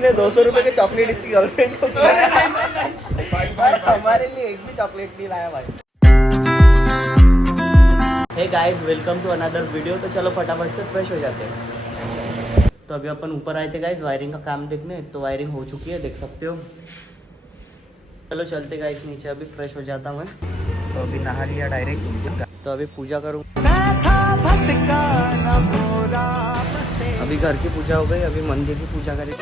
इसने 200 रुपए के चॉकलेट इसकी गर्लफ्रेंड को और हमारे लिए एक भी चॉकलेट नहीं लाया भाई। Hey guys, welcome to another video. तो चलो फटाफट से फ्रेश हो जाते हैं। तो अभी अपन ऊपर आए थे गाइस वायरिंग का काम देखने, तो वायरिंग हो चुकी है, देख सकते हो। चलो चलते गाइस नीचे, अभी फ्रेश हो जाता हूँ मैं। तो अभी नहा लिया डायरेक्ट, तो अभी पूजा करूँ। अभी घर की पूजा हो गई, अभी मंदिर की पूजा करें।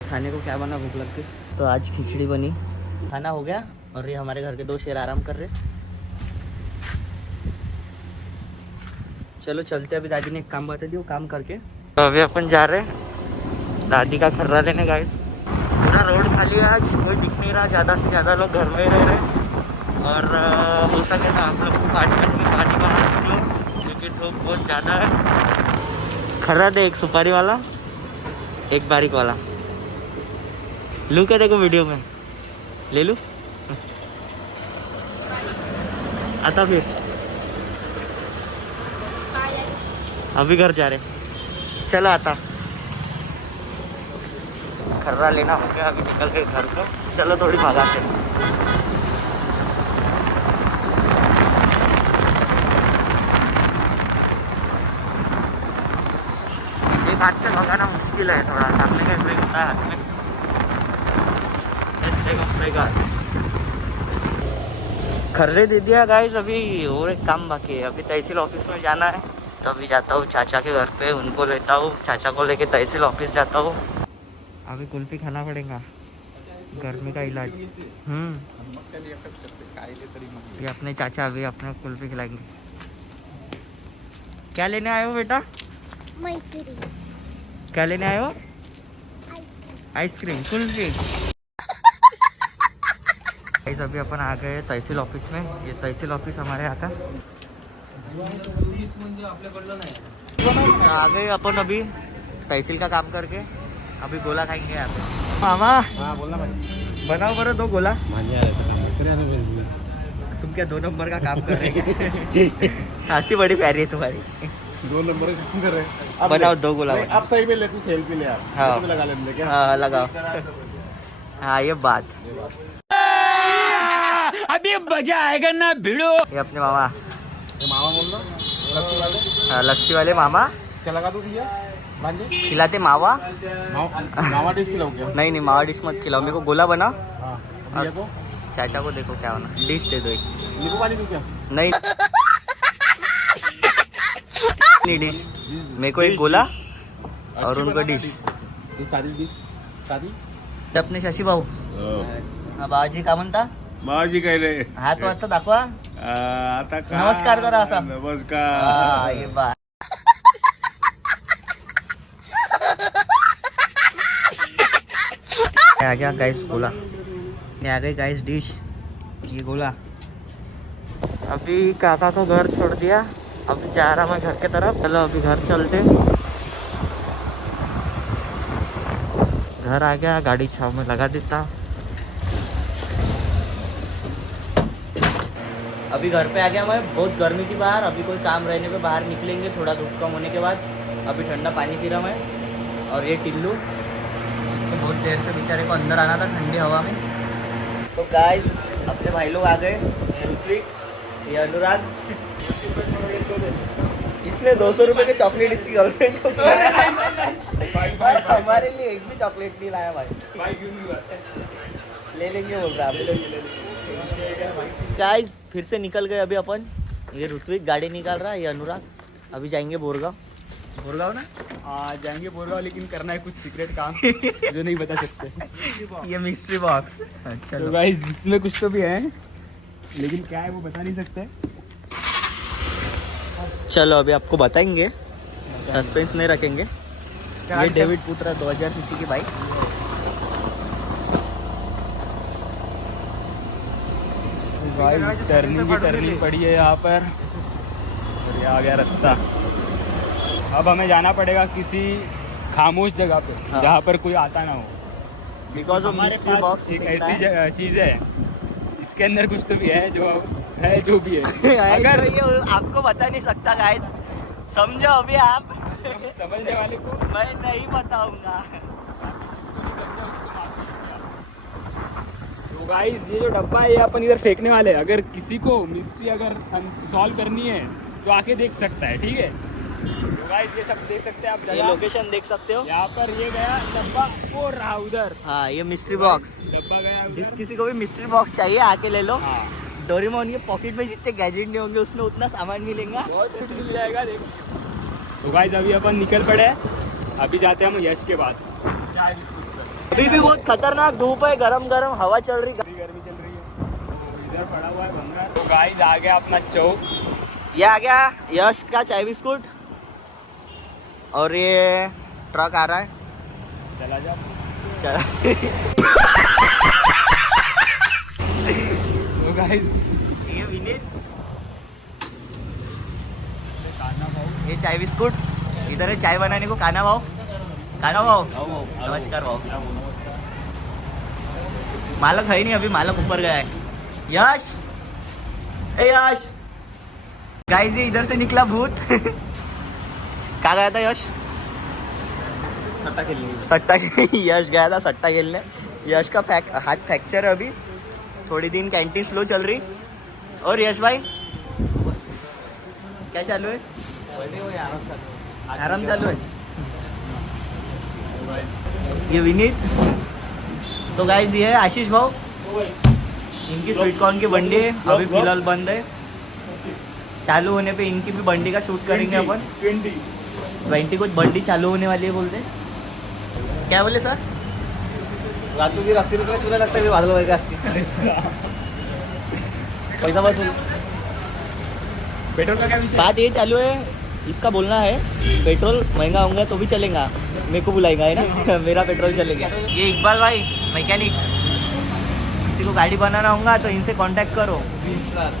खाने को क्या बना, भूख लगती, तो आज खिचड़ी बनी। खाना हो गया और ये हमारे घर के दो शेर आराम कर रहे। चलो चलते, अभी दादी ने एक काम बता दिया, काम करके तो अभी अपन जा रहे हैं दादी का खर्रा लेने गाइस। पूरा रोड खाली है आज, कोई दिख नहीं रहा, ज़्यादा से ज़्यादा लोग घर में रह रहे। और हो सके तो आप लोग को 5 बजे में पानी बाहर निकलो, क्योंकि धूप बहुत ज़्यादा है। खर्रा दे, एक सुपारी वाला, एक बारीक वाला। लूँ क्या देखो वीडियो में, ले लूँ आता फिर। अभी घर जा रहे, चलो आता। खर्रा लेना हो गया, अभी निकल गए घर को। चलो थोड़ी भागाते हैं। एक हाथ से भगाना मुश्किल है थोड़ा, सामने का ब्रेक होता है हाथ में। खर्रे दे दिया गाइस, अभी और एक काम बाकी है। अभी तहसील ऑफिस में जाना है, तो अभी जाता हूँ चाचा के घर पे, उनको लेता हूँ, चाचा को लेके तहसील ऑफिस जाता हूँ। अभी कुल्फी खाना पड़ेगा, गर्मी का इलाज। ये अपने चाचा अभी अपने कुल्फी खिलाएंगे। क्या लेने आए हो बेटा? मैत्री। क्या लेने आए हो? आइसक्रीम, कुल्फी। अभी अपन आ गए तहसील ऑफिस में। ये तहसील ऑफिस हमारे यहाँ का। आ गए अपन अभी तहसील का काम करके, अभी गोला खाएंगे यहाँ पे। मामा बोलना भाई, बनाओ बरो 2 गोला। तुम क्या 2 नंबर का काम कर रहे हैं? हंसी बड़ी प्यारी है तुम्हारी। 2 नंबर का काम कर रहे हैं, बनाओ 2 गोला। आप सही में ले, तू सेल्फी ले यार। हाँ लगा लेंगे क्या? हाँ लगाओ। हाँ ये बात, अभी मजा आएगा ना भिड़ो। ये अपने मामा, मामा बोल रहा लस्सी वाले। हाँ, लस्सी वाले मामा। क्या लगा दूं भैया? बांधे खिलाते मावा। मावा डिश खिलाऊं क्या? नहीं नहीं, मावा डिश मत खिलाओ, मेरे को गोला बना। हाँ भैया को, चाचा को देखो क्या बना, डिश दे दो एक। नींबू पानी दूं क्या? नहीं नहीं डिश, मेरे को एक गोला और उनको डिश। ही सारी डिश सारी। अपने शशी भाऊ, हा बाबाजी का म्हणता? बाबाजी काय रे? हात वाजता दाखवा, आता का? नमस्कार करा असा। नमस्कार। हाँ, ये बात। आ गया गाइस गोला, आ गई गाइस डिश, ये गोला। अभी काका का घर छोड़ दिया, अभी जा रहा मैं घर के तरफ। चलो अभी घर चलते। घर आ गया, गाड़ी छाव में लगा देता। अभी घर पे आ गया मैं, बहुत गर्मी थी बाहर। अभी कोई काम रहने पे बाहर निकलेंगे थोड़ा धूप कम होने के बाद। अभी ठंडा पानी पी रहा मैं। और ये टिल्लू, इसको बहुत देर से बेचारे को अंदर आना था ठंडी हवा में। तो गाइस अपने भाई लोग आ गए, ये ऋत्विक, ये अनुराग। इसने 200 रुपए के चॉकलेट इसकी गर्लफ्रेंड को और हमारे लिए एक भी चॉकलेट नहीं लाया भाई। ले लेंगे बोल रहा है। गाइस फिर से निकल गए अभी अपन। ये ऋत्विक गाड़ी निकाल रहा है, ये अनुराग। अभी जाएंगे बोरगांव। बोरगांव ना? जाएंगे बोल रहा हूँ, लेकिन करना है कुछ सीक्रेट काम जो नहीं बता सकते। ये मिस्ट्री बॉक्स। तो गाइस इसमें कुछ तो भी है, लेकिन क्या है वो बता नहीं सकते। चलो अभी आपको बताएंगे, सस्पेंस नहीं रखेंगे। ये डेविड पुत्रा 2000 सीसी की बाइक। टर्निंग पड़ी है यहाँ पर। और ये आ गया रास्ता। अब हमें जाना पड़ेगा किसी खामोश जगह पे हाँ। जहाँ पर कोई आता ना हो। बिकॉज ऑफ हमारे मिस्ट्री पास बॉक्स एक ऐसी चीज़ है, इसके अंदर कुछ तो भी है जो भी है। अगर ये आपको बता नहीं सकता गाइस, समझो अभी आप। समझने वाले को, मैं नहीं बताऊंगा। तो गाइस ये जो डब्बा है ये अपन इधर फेंकने वाले हैं। अगर किसी को मिस्ट्री अगर सॉल्व करनी है तो आके देख सकता है, ठीक है। तो गाइस ये सब देख सकते हैं आप ये जगह। लोकेशन देख सकते हो। यहाँ पर ये गया डब्बा, वो रहा उधर हाँ, ये मिस्ट्री बॉक्स। डब्बा गया उधर। जिस किसी को भी मिस्ट्री बॉक्स चाहिए आके ले लो। हाँ, डोरेमोन के पॉकेट में जितने गैजेट नहीं होंगे उसमें उतना सामान मिलेगा। बहुत कुछ मिल जाएगा, देख। तो गाइस अभी अपन निकल पड़े हैं। अभी जाते हैं हम यश के पास। चाय बिस्कुट पर। अभी भी बहुत खतरनाक धूप है, गरम गरम हवा चल रही। गर्मी चल रही है। तो इधर पड़ा हुआ है भंगार। तो गाइस आ गया अपना चौक। ये आ गया यश का चाय बिस्कुट। और ये ट्रक आ रहा है। चला जा। चल। तो गाइस ये विनीत, खाना भाव। ये चाय बिस्कुट। इधर है चाय बनाने को काना भाव। काना भाव, नमस्कार भाव। मालक है ही नहीं, अभी मालक ऊपर गया है। यश, ए यश। गाइस ये इधर से निकला भूत। कहाँ गया था यश? सट्टा खेलने। सट्टा यश गया था सट्टा खेलने। यश का हाथ फ्रैक्चर है अभी, थोड़ी दिन कैंटीन स्लो चल रही। और यश भाई क्या चालू है? आराम चालू है। ये विनीत। तो गाइस ये है आशीष भाव, इनकी स्वीट कॉर्न की बंडी है, अभी फिलहाल बंद है। चालू होने पे इनकी भी बंडी का शूट करेंगे अपन। 20 कुछ बंडी चालू होने वाली है बोलते। क्या बोले सर? रात को 80 रुपये चूल्हा लगता है, बादल भाई का 80 पैसा वसूल। पेट्रोल का क्या विषय? बात ये चालू है, इसका बोलना है पेट्रोल महंगा होगा तो भी चलेगा, मेरे को बुलाएगा है ना। मेरा पेट्रोल चलेगा। ये इकबाल भाई मैकेनिक, किसी को गाड़ी बनाना होगा तो इनसे कांटेक्ट करो।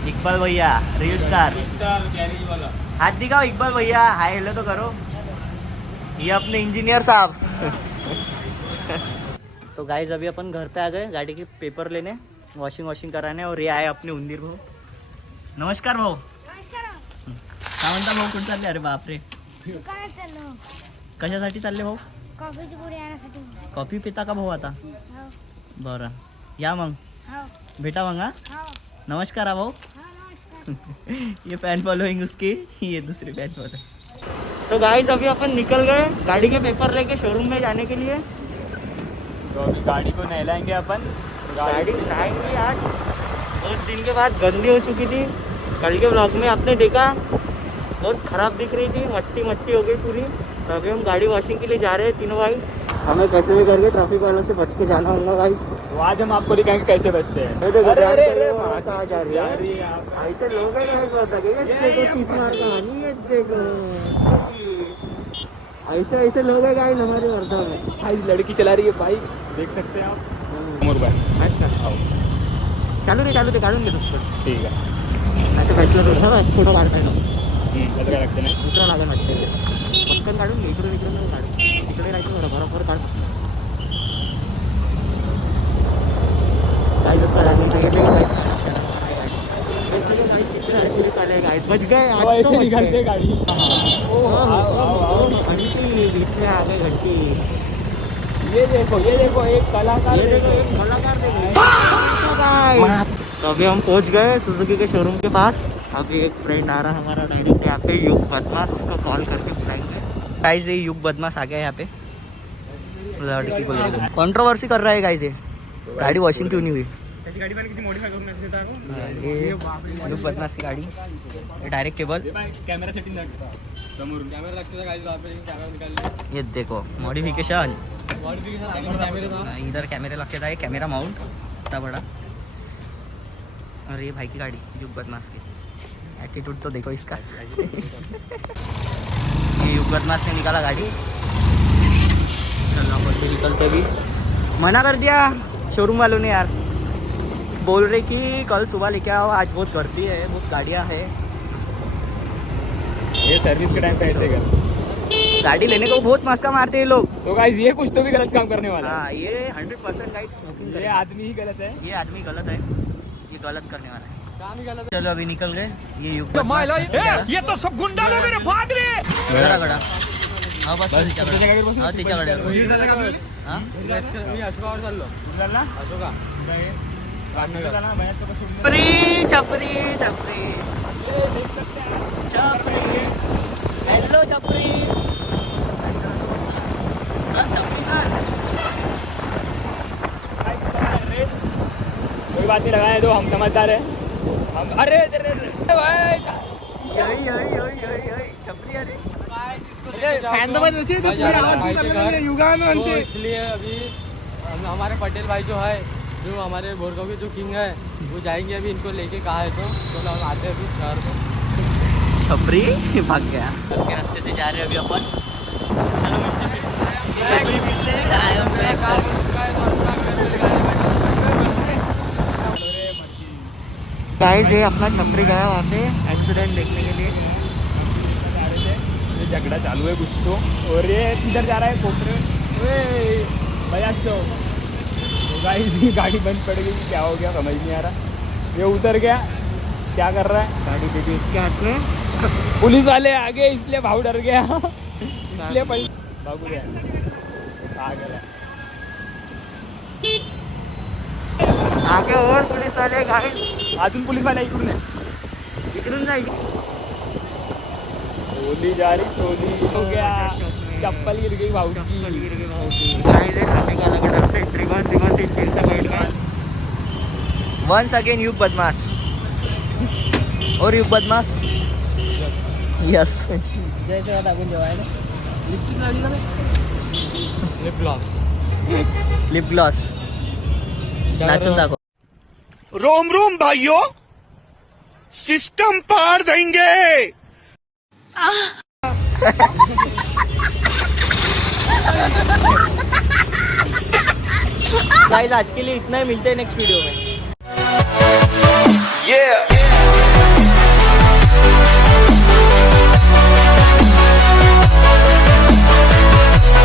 इकबाल भैया रील स्टार। हाथ दिखाओ इकबाल भैया, हाय हेलो तो करो। ये अपने इंजीनियर साहब। तो गाइस अभी अपन घर पे आ गए गाड़ी के पेपर लेने, वॉशिंग कराने। और ये आए अपने उंदीर भाऊ। नमस्कार भाऊ। काय म्हणता भाऊ, कुठे चालले? अरे बापरे, दुकानात चाललो. कशासाठी चालले भाऊ? कॉफीची पुडी आणण्यासाठी. कॉफी पिता का भाऊ आता? हो. बरं या मग, हो. भेटा मग। हाँ हो. नमस्कार हा भाऊ। हो, नमस्कार. ये फैन फॉलोइंग उसकी, ये दूसरी फैन फॉलोइंग। तो गाइस अभी अपन निकल गए गाड़ी के पेपर लेके शोरूम में जाने के लिए। तो अभी गाड़ी को नहलाएंगे अपन। गाड़ी नहाएंगे आज, बहुत दिन के बाद गंदी हो चुकी थी। कल के ब्लॉग में आपने देखा बहुत खराब दिख रही थी, मट्टी मट्टी हो गई पूरी। तो अभी हम गाड़ी वॉशिंग के लिए जा रहे हैं तीनों भाई। हमें कैसे भी करके ट्रैफिक वालों से बच के जाना होगा गाइस। तो आज हम आपको दिखाएंगे कैसे बचते हैं। देखो अरे अरे अरे वहाँ कहाँ जा रही है? यहाँ पे। ऐसे लोग हैं गाइस, बता के देखो 30 मार कहानी है। देखो ऐसे लोग हैं गाइस हमारे वर्धा में। भाई लड़की चला रही है बाइक, देख सकते हैं आप। उमर भाई अच्छा चालू दे काढून घे तू। ठीक है। आता बॅचलर रोड हा छोटा काढताय ना, कसं काय लागते ना? दुसरा लागेल वाटते. पटकन काढून घे, इकडून काढ, तिकडे राहायचं थोडं बरोबर काढ. काय जसं राहून सांगितलं की पुलिस आले गाइस, बच गए आज तो ऐसे बच निकलते गए. गाड़ी। घंटी बीच में आ गए घंटी. ये देखो एक कलाकार ये देखो एक कलाकार देखो. तो अभी हम पहुंच गए सुजुकी के शोरूम के पास. अभी एक फ्रेंड आ रहा है हमारा डायरेक्ट यहाँ पे, युग बदमाश, उसको कॉल करके बुलाएंगे. गाइस ये युग बदमाश आ गया यहाँ पे, कंट्रोवर्सी कर रहा है गाइस. ये गाड़ी वॉशिंग क्यों नहीं हुई? गाड़ी वाले किती मॉडिफाय करून देतात. ये युग बदमाश की गाड़ी, डायरेक्ट केबल. कॅमेरा सेटिंग समोर कॅमेरा लागतो गाइस. कॅमेरा निकालले. ये देखो मॉडिफिकेशन. कैमरे इधर कैमरे लगे था, कैमरा माउंट इतना बड़ा. और ये भाई की गाड़ी युग बदमाश की. एटीट्यूड तो देखो इसका. ये युग बदमाश ने निकाला गाड़ी. चलो अपन भी निकलते भी. मना कर दिया शोरूम वालों ने यार, बोल रहे कि कल सुबह लेके आओ, आज बहुत गर्दी है, बहुत गाड़ियाँ है. ये सर्विस के टाइम पे ऐसे कर। गाड़ी लेने को बहुत मस्का मारते हैं ये लोग। तो गाइस ये कुछ तो भी गलत काम करने वाला है। हाँ ये 100% गाइस स्मोकिंग ये करेगा। आदमी ही गलत है। ये आदमी गलत है, ये गलत करने वाला है। काम ही गलत चलो अभी निकल गए। ये युग ये तो सब गुंडा लोग हैं रे फादरे। गड़ा गड़ा हाँ बस तिच्याकडे हाँ तिच्याकडे हाँ अशोकावर चाललो चला अशोका छपरी छपरी छपरी छपरी हेलो छपरी सर छपरी सर कोई बात नहीं लगाए तो हम समझदार है हम। अरे यही यही यही यही यही छपरी अरे तो इसलिए अभी हमारे पटेल भाई जो है, जो हमारे बोरगांव के जो किंग है, वो जाएंगे अभी इनको लेके। कहा है तो हम आते हैं अभी शहर को। छपरी भाग गया के रास्ते से जा रहे हैं अभी अपन। चलो मिलते हैं फिर। ये छपरी फिर से आया हुआ है। गाइस ये अपना छपरी गया वहाँ पे एक्सीडेंट देखने के लिए। ये झगड़ा चालू है कुछ तो, और ये किधर जा रहा है कोपरे भैया तो गाइस गाड़ी बंद पड़ गई। क्या हो गया समझ नहीं आ रहा। ये उतर गया, क्या कर रहा है? गाड़ी दे दी इसके हाथ में। पुलिस वाले आ गए इसलिए भाव डर गया इसलिए भागू गया आ गया। आगे और पुलिस वाले गाइस अजून पोलीस वाले इकडून आहे। इकडून जाईल। टोली जा रही टोली हो गया। चप्पल गिर गई भाऊ की। गाइस ये खाने का अलग डर से ट्रिगर ट्रिगर से फिर से बैठ गए। वंस अगेन युग बदमाश और युग बदमाश यस जैसे आता आपण जेवायला लिपस्टिक लावली का मी? लिप ग्लॉस लिप ग्लॉस नाचून दाखव। रोम रोम भाइयों, सिस्टम पार देंगे। गाइस आज के लिए इतना ही, मिलते हैं नेक्स्ट वीडियो में।